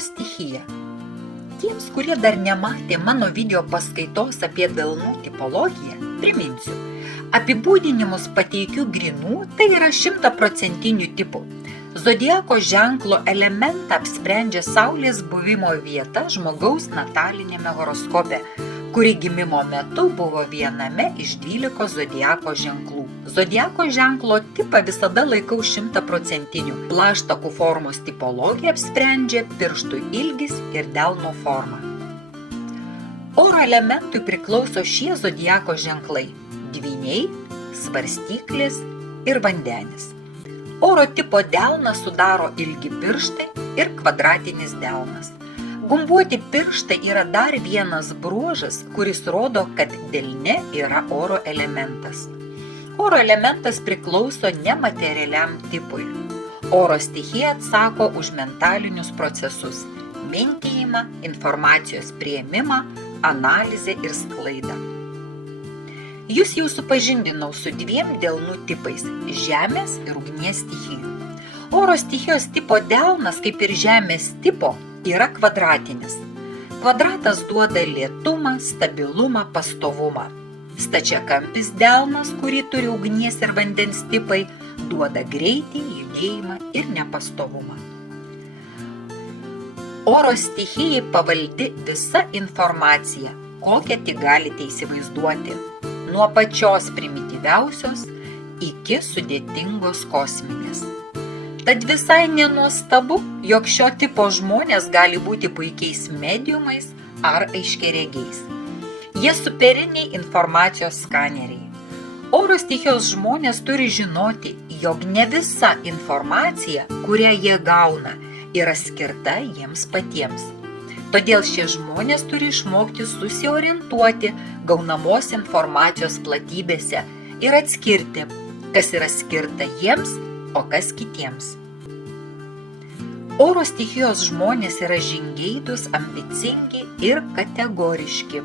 stichija. Tiems, kurie dar nematė mano video paskaitos apie delnų tipologiją, priminsiu. Apibūdinimus pateikiu grinų, tai yra 100% tipų. Zodiako ženklo elementą apsprendžia Saulės buvimo vieta žmogaus natalinėme horoskope, kuri gimimo metu buvo viename iš 12 zodiako ženklų. Zodiako ženklo tipą visada laikau 100%. Plaštakų formos tipologija apsprendžia pirštų ilgis ir delno forma. Oro elementui priklauso šie zodiako ženklai – dvyniai, svarstyklės ir vandenis. Oro tipo delną sudaro ilgi pirštai ir kvadratinis delnas. Gumbuoti pirštai yra dar vienas bruožas, kuris rodo, kad delne yra oro elementas. Oro elementas priklauso nematerialiam tipui. Oro stichija atsako už mentalinius procesus – mintijimą, informacijos priėmimą, analizę ir sklaidą. Jūs jau supažindinau su dviem delnų tipais – žemės ir ugnies stichijų. Oro stichijos tipo delnas, kaip ir žemės tipo, yra kvadratinis. Kvadratas duoda lėtumą, stabilumą, pastovumą. Stačiakampis delnas, kurį turi ugnies ir vandens tipai, duoda greitį, judėjimą ir nepastovumą. Oro stichijai pavaldi visa informacija, kokią tik galite įsivaizduoti, nuo pačios primityviausios iki sudėtingos kosminės. Tad visai nenuostabu, jog šio tipo žmonės gali būti puikiais mediumais ar aiškiaregiais. Jie superiniai informacijos skaneriai. Oro stichijos žmonės turi žinoti, jog ne visa informacija, kurią jie gauna, yra skirta jiems patiems. Todėl šie žmonės turi išmokti susiorientuoti gaunamos informacijos platybėse ir atskirti, kas yra skirta jiems, o kas kitiems. Oro stichijos žmonės yra žingeidūs, ambicingi ir kategoriški.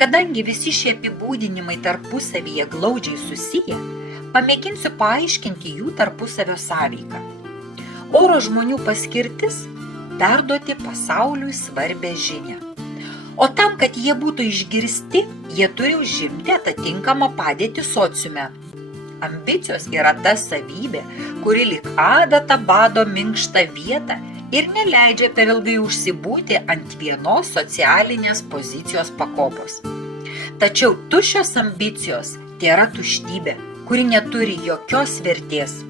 Kadangi visi šie apibūdinimai tarpusavyje glaudžiai susiję, pamėginsiu paaiškinti jų tarpusavio sąveiką. Oro žmonių paskirtis – perduoti pasauliui svarbią žinią. O tam, kad jie būtų išgirsti, jie turi užimti atitinkamą padėtį sociume. Ambicijos yra ta savybė, kuri lyg adata bado minkštą vietą ir neleidžia per ilgai užsibūti ant vienos socialinės pozicijos pakopos. Tačiau tuščios ambicijos tėra tuštybė, kuri neturi jokios vertės.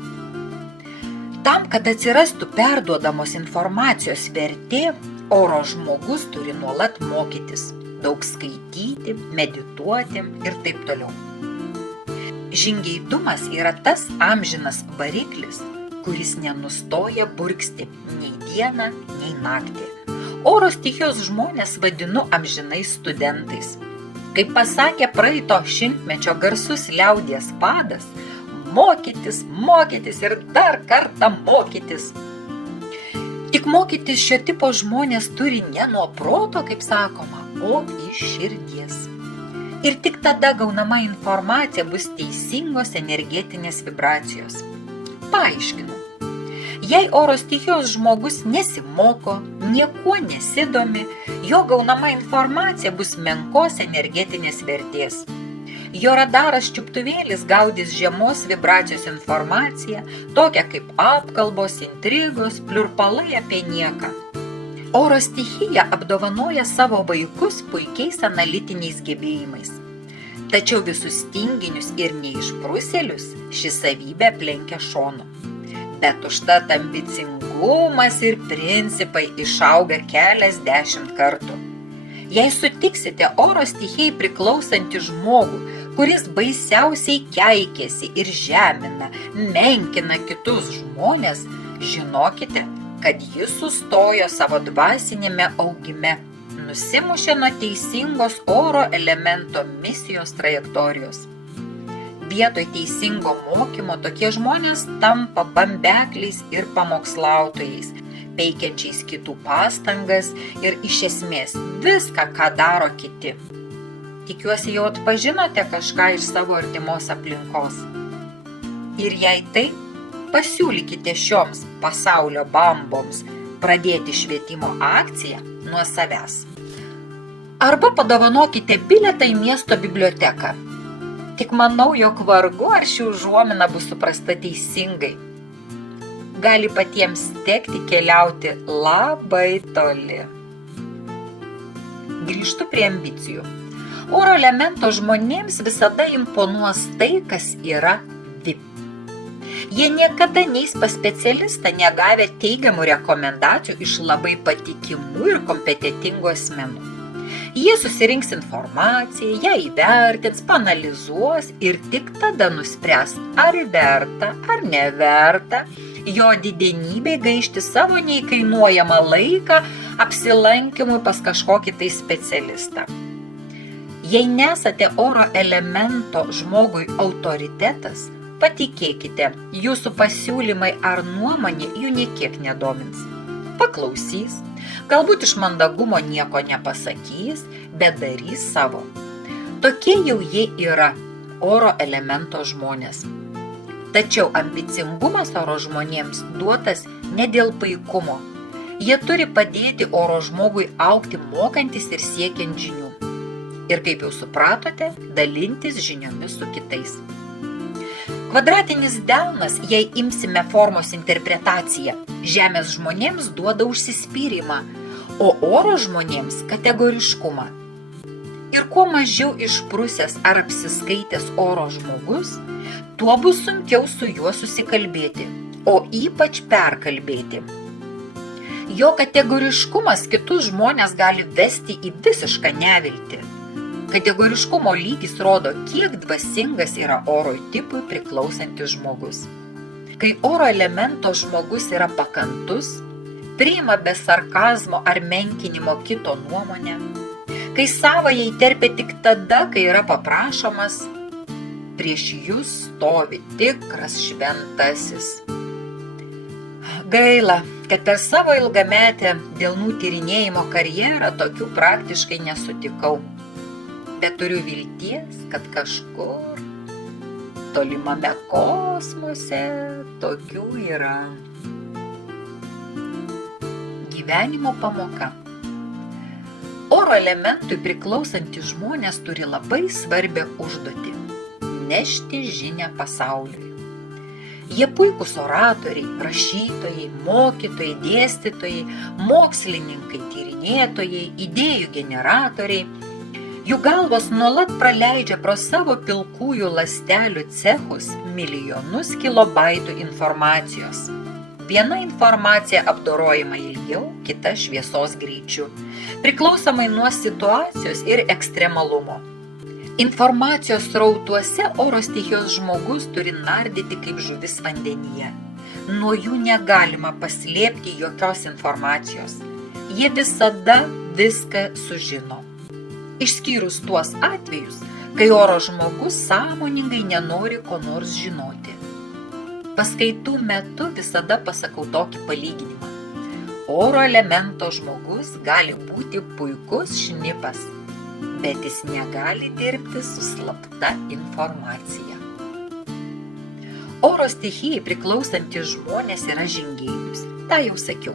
Tam, kad atsirastų perduodamos informacijos vertė, oro žmogus turi nuolat mokytis, daug skaityti, medituoti ir taip toliau. Žingeidumas yra tas amžinas variklis, kuris nenustoja burksti nei dieną, nei naktį. Oro stichijos žmonės vadinu amžinais studentais. Kaip pasakė praeito šimtmečio garsus liaudies padas, mokytis, mokytis ir dar kartą mokytis. Tik mokytis šio tipo žmonės turi ne nuo proto, kaip sakoma, o iš širdies. Ir tik tada gaunama informacija bus teisingos energetinės vibracijos. Paaiškinu. Jei oro stichijos žmogus nesimoko, niekuo nesidomi, jo gaunama informacija bus menkos energetinės vertės. Jo radaras čiuptuvėlis gaudys žemos vibracijos informaciją, tokią kaip apkalbos, intrigos, pliurpalai apie nieką. Oro stichija apdovanoja savo vaikus puikiais analitiniais gebėjimais. Tačiau visus tinginius ir neišprusėlius ši savybė aplenkia šonu. Bet užtat ambicingumas ir principai išauga keliasdešimt kartų. Jei sutiksite oro stichijai priklausantį žmogų, kuris baisiausiai keikiasi ir žemina, menkina kitus žmones, žinokite, kad jis sustojo savo dvasinėme augime, nusimušė nuo teisingos oro elemento misijos trajektorijos. Vietoj teisingo mokymo tokie žmonės tampa bambekliais ir pamokslautojais, peikiančiais kitų pastangas ir iš esmės viską, ką daro kiti. Tikiuosi, jau atpažinote kažką iš savo artimos aplinkos. Ir jei taip, pasiūlykite šioms pasaulio bamboms pradėti švietimo akciją nuo savęs. Arba padovanokite bilietą į miesto biblioteką. Tik manau, jog vargu ar ši užuomina bus suprasta teisingai. Gali patiems tekti keliauti labai toli. Grįžtu prie ambicijų. Oro elemento žmonėms visada imponuos tai, kas yra VIP. Jie niekada neis pas specialistą negavę teigiamų rekomendacijų iš labai patikimų ir kompetentingų asmenų. Jie susirinks informaciją, ją įvertins, paanalizuos ir tik tada nuspręs, ar verta, ar neverta jo didenybei gaišti savo neįkainuojamą laiką apsilankymui pas kažkokį tai specialistą. Jei nesate oro elemento žmogui autoritetas, patikėkite, jūsų pasiūlymai ar nuomonė jų niekiek nedomins. Paklausys, galbūt iš mandagumo nieko nepasakys, bet darys savo. Tokie jau jie yra oro elemento žmonės. Tačiau ambicingumas oro žmonėms duotas ne dėl paikumo. Jie turi padėti oro žmogui augti mokantis ir siekiant žinių. Ir kaip jau supratote, dalintis žiniomis su kitais. Kvadratinis delnas, jei imsime formos interpretaciją, žemės žmonėms duoda užsispyrimą, o oro žmonėms kategoriškumą. Ir kuo mažiau išprusęs ar apsiskaitęs oro žmogus, tuo bus sunkiau su juo susikalbėti, o ypač perkalbėti. Jo kategoriškumas kitus žmonės gali vesti į visišką neviltį. Kategoriškumo lygis rodo, kiek dvasingas yra oro tipui priklausantis žmogus. Kai oro elemento žmogus yra pakantus, priima be sarkazmo ar menkinimo kito nuomonę, kai savąją įterpia tik tada, kai yra paprašomas, prieš jūs stovi tikras šventasis. Gaila, kad per savo ilgametę delnų tyrinėjimo karjerą tokių praktiškai nesutikau. Bet turiu vilties, kad kažkur tolimame kosmose tokių yra. Gyvenimo pamoka. Oro elementui priklausantys žmonės turi labai svarbią užduotį – nešti žinią pasauliui. Jie puikūs oratoriai, rašytojai, mokytojai, dėstytojai, mokslininkai, tyrinėtojai, idėjų generatoriai. Jų galvos nuolat praleidžia pro savo pilkųjų ląstelių cechus milijonus kilobaitų informacijos. Viena informacija apdorojama ilgiau, kita šviesos greičiu, priklausomai nuo situacijos ir ekstremalumo. Informacijos srautuose oro stichijos žmogus turi nardyti kaip žuvis vandenyje. Nuo jų negalima paslėpti jokios informacijos. Jie visada viską sužino. Išskyrus tuos atvejus, kai oro žmogus sąmoningai nenori ko nors žinoti. Paskaitų metu visada pasakau tokį palyginimą. Oro elemento žmogus gali būti puikus šnipas, bet jis negali dirbti su slapta informacija. Oro stichijai priklausantys žmonės yra žingeidūs. Ta jau sakiau.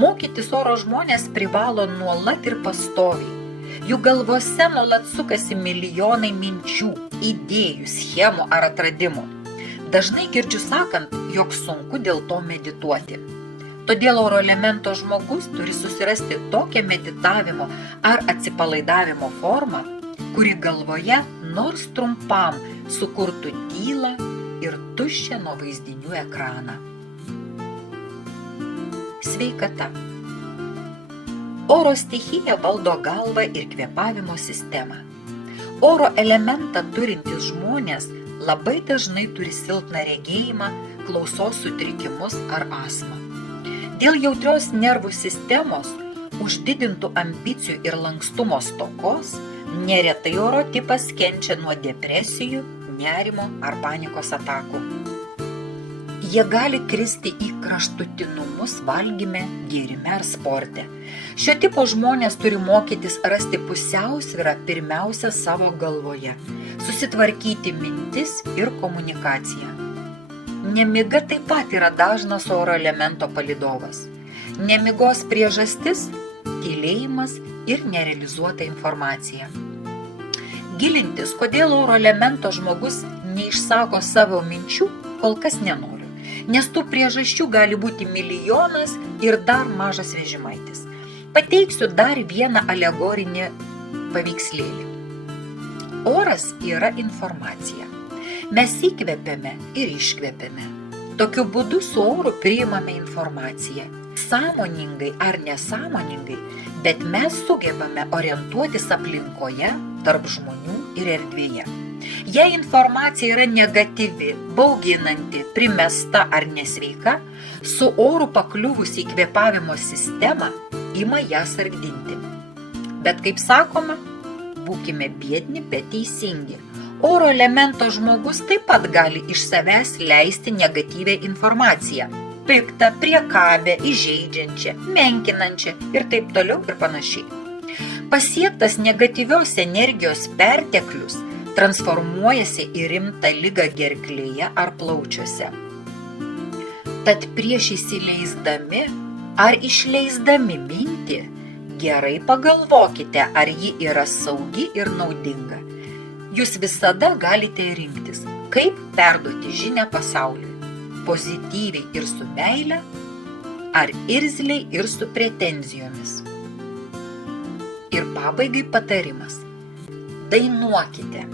Mokytis oro žmonės privalo nuolat ir pastoviai. Jų galvose nuolat sukasi milijonai minčių, idėjų, schemų ar atradimų. Dažnai girdžiu sakant, jog sunku dėl to medituoti. Todėl oro elemento žmogus turi susirasti tokią meditavimo ar atsipalaidavimo formą, kuri galvoje nors trumpam sukurtų tylą ir tuščią nuo vaizdinių ekraną. Sveikata. Oro stichija valdo galvą ir kvėpavimo sistemą. Oro elementą turintys žmonės labai dažnai turi silpną regėjimą, klausos sutrikimus ar astmą. Dėl jautrios nervų sistemos, uždidintų ambicijų ir lankstumo stokos, neretai oro tipas kenčia nuo depresijų, nerimo ar panikos atakų. Jie gali kristi į kraštutinumus valgyme, gėrime ar sporte. Šio tipo žmonės turi mokytis rasti pusiausvyrą pirmiausia savo galvoje, susitvarkyti mintis ir komunikaciją. Nemiga taip pat yra dažnas oro elemento palydovas. Nemigos priežastis – tylėjimas ir nerealizuota informacija. Gilintis, kodėl oro elemento žmogus neišsako savo minčių, kol kas nenoriu, nes tų priežasčių gali būti milijonas ir dar mažas vežimaitis. Pateiksiu dar vieną alegorinį paveikslėlį. Oras yra informacija. Mes įkvepiame ir iškvepiame. Tokiu būdu su oru priimame informaciją. Sąmoningai ar nesąmoningai, bet mes sugebame orientuotis aplinkoje, tarp žmonių ir erdvėje. Jei informacija yra negatyvi, bauginanti, primesta ar nesveika, su oru pakliuvus į kvėpavimo sistemą, ima ją sargdinti. Bet kaip sakoma, būkime biedni, bet teisingi. Oro elemento žmogus taip pat gali iš savęs leisti negatyvią informaciją. Piktą, priekabę, įžeidžiančią, menkinančią ir taip toliau ir panašiai. Pasiektas negatyvios energijos perteklius transformuojasi į rimtą ligą gerklėje ar plaučiuose. Tad prieš įsileisdami ar išleisdami mintį, gerai pagalvokite, ar ji yra saugi ir naudinga. Jūs visada galite rinktis, kaip perduoti žinią pasauliui. Pozityviai ir su meile, ar irzliai ir su pretenzijomis. Ir pabaigai patarimas. Dainuokite.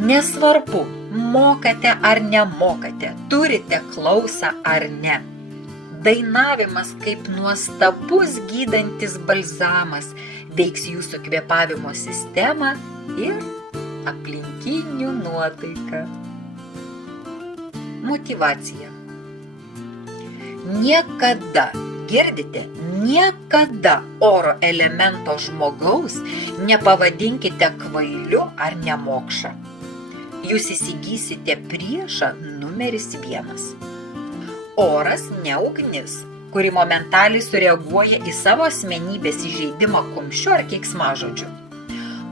Nesvarbu, mokate ar nemokate, turite klausą ar ne. Dainavimas kaip nuostabus gydantis balzamas veiks jūsų kvėpavimo sistemą ir aplinkinių nuotaiką. Motyvacija. Niekada, girdite, niekada oro elemento žmogaus nepavadinkite kvailiu ar nemokša. Jūs įsigysite priešą numeris 1. Oras ne ugnis, kuri momentaliai sureaguoja į savo asmenybės įžeidimą kumščiu ar keiksmažodžiu.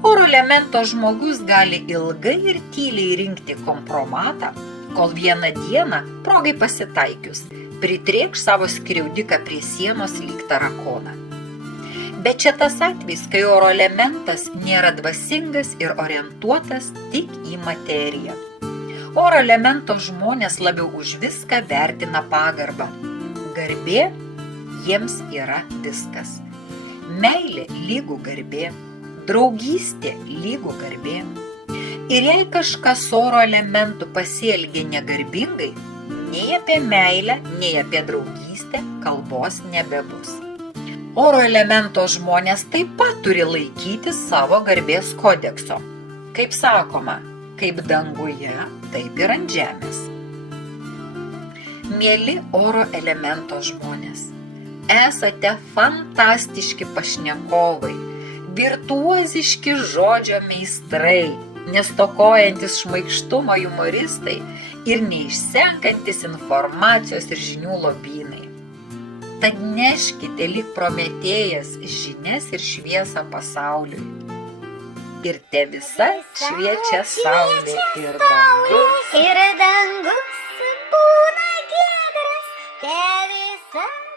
Oro elemento žmogus gali ilgai ir tyliai rinkti kompromatą, kol vieną dieną, progai pasitaikius, pritrėkš savo skriaudiką prie sienos lyg tarakoną. Bet čia tas atvejs, kai oro elementas nėra dvasingas ir orientuotas tik į materiją. Oro elemento žmonės labiau už viską vertina pagarbą. Garbė jiems yra viskas. Meilė lygu garbė, draugystė lygu garbė. Ir jei kažkas oro elementų pasielgia negarbingai, nei apie meilę, nei apie draugystę kalbos nebebus. Oro elemento žmonės taip pat turi laikytis savo garbės kodekso. Kaip sakoma, kaip danguje, taip ir ant žemės. Mieli oro elemento žmonės, esate fantastiški pašnekovai, virtuoziški žodžio meistrai, nestokojantis šmaikštumo humoristai ir neišsenkantis informacijos ir žinių lobynai. Tad neškite lyg Prometėjas žinias ir šviesą pasauliui. Ir te visai šviečia saulė ir dangus. Ir dangus būna giedras, te visai